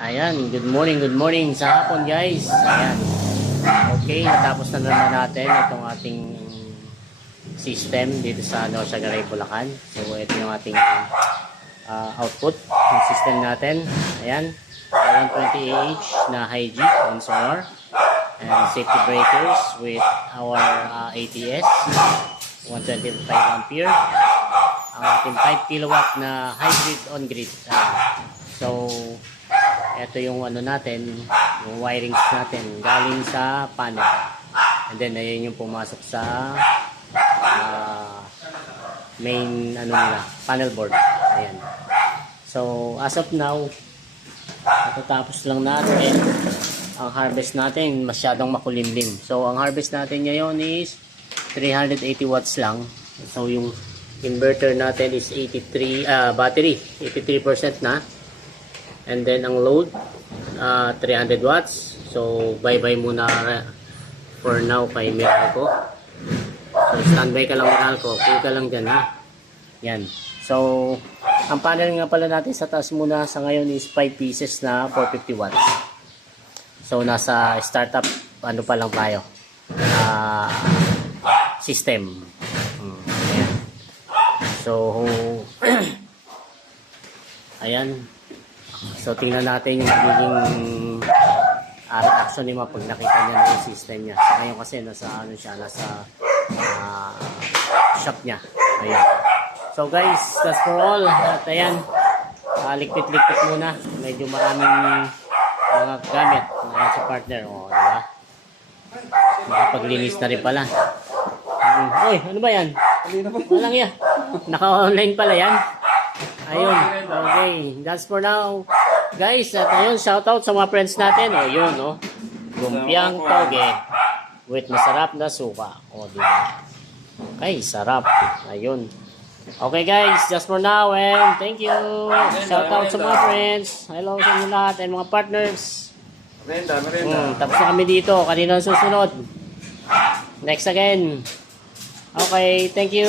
Ayan, good morning sa hapon guys. Ayan. Okay, natapos na naman natin itong ating system dito sa Norsagaray, Bulacan. So ito yung ating output ng system natin. Ayan, 120 AH na high G on solar and safety breakers with our ATS 125 ampere. Ang ating 5 kilowatt na hybrid on grid. So ito yung ano natin, yung wirings natin galing sa panel. And then ayun yung pumasok sa main ano nila, panel board. Ayan. So as of now, natatapos lang natin ang harvest natin, masyadong makulimlim. So ang harvest natin ngayon is 380 watts lang. So yung inverter natin is 83 battery 83% na. And then ang load 300 watts. So bye-bye muna for now kay Meralco. So standby ka lang Meralco, cool ka lang dyan ha. Yan. So ang panel nga pala natin sa taas muna sa ngayon is 5 pieces na 450 watts. So nasa startup ano pa lang tayo, system. Ayan. So ayan. So tingnan natin yung magiging reaction niya pag nakita niya na yung system niya. So ngayon kasi nasa ano siya, nasa shop niya. Ayan. So guys, that's for all. At ayan, likpit-likpit muna. Medyo maraming mga gamit na sa partner. O, diba? Makapaglinis na rin pala. Uy, ano ba yan? Walang yan. Naka-online pala yan. Ayun, okay, that's for now guys. At ayun, shoutout sa mga friends natin. O yun, no, lumpiang toge with masarap na suka. O diba? Okay, sarap. Ayun. Okay guys, just for now and thank you. Shoutout sa mga friends. Hello sa inyo lahat and mga partners. Tapos na kami dito. Kanina ang susunod. Next again. Okay, thank you.